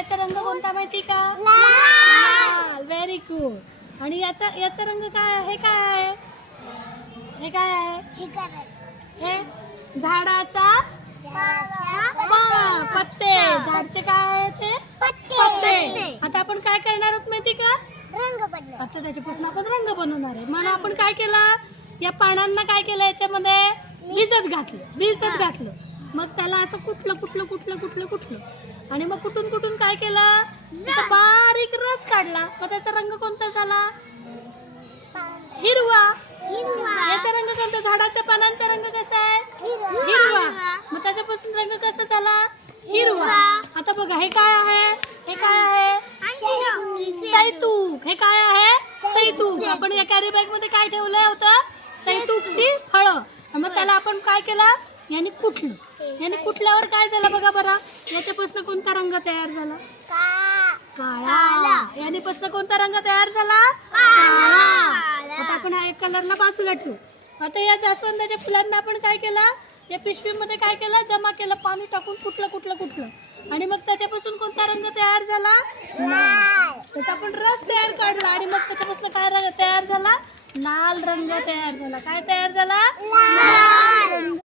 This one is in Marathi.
याचा रंग कोणता माहिती का? लाल. Very good. आणि याचा रंग काय आहे? काय आहे हे? काय आहे हे? झाडाचा पत्ते. झाडचे काय आहे ते? पत्ते. आता आपण काय करणार आहोत माहिती का? रंग पडले. आता त्याच्यापासून आपण रंग बनवणार आहे. म्हणून आपण काय केलं? या पानांना काय केलं? याच्यामध्ये भिजत घातलं. मग त्याला असं कुठलं आणि मग कुठून काय केलं? त्याचा बारीक रस काढला. मग त्याचा रंग कोणता झाला? हिरवा. याचा रंग कोणता? झाडाच्या पानांचा रंग कसा आहे? हिरवा. मग त्याच्यापासून रंग कसा झाला? हिरवा. आता बघा हे काय आहे? हे काय आहे? सैतूक. हे काय आहे? सैतूक. आपण या कॅरी बॅग मध्ये काय ठेवलं होतं? सैतूकची फळं. मग त्याला आपण काय केलं? याने कुठल्यावर काय झालं बघा बरं. याच्यापासून कोणता रंग तयार झाला? काळा. यानेपासून कोणता रंग तयार झाला? काळा. आता आपण हा एक कलरला बाजूला ठेवू. आता या जास्वंदाच्या फुलांना आपण काय केलं? या पिशवीमध्ये काय केलं? जमा केलं पाणी टाकून कुठलं आणि मग त्याच्यापासून कोणता रंग तयार झाला? त्याचा आपण रस तयार काढला आणि मग त्याच्यापासून काय रंग तयार झाला? लाल रंग तयार झाला. काय तयार झाला? लाल रंग.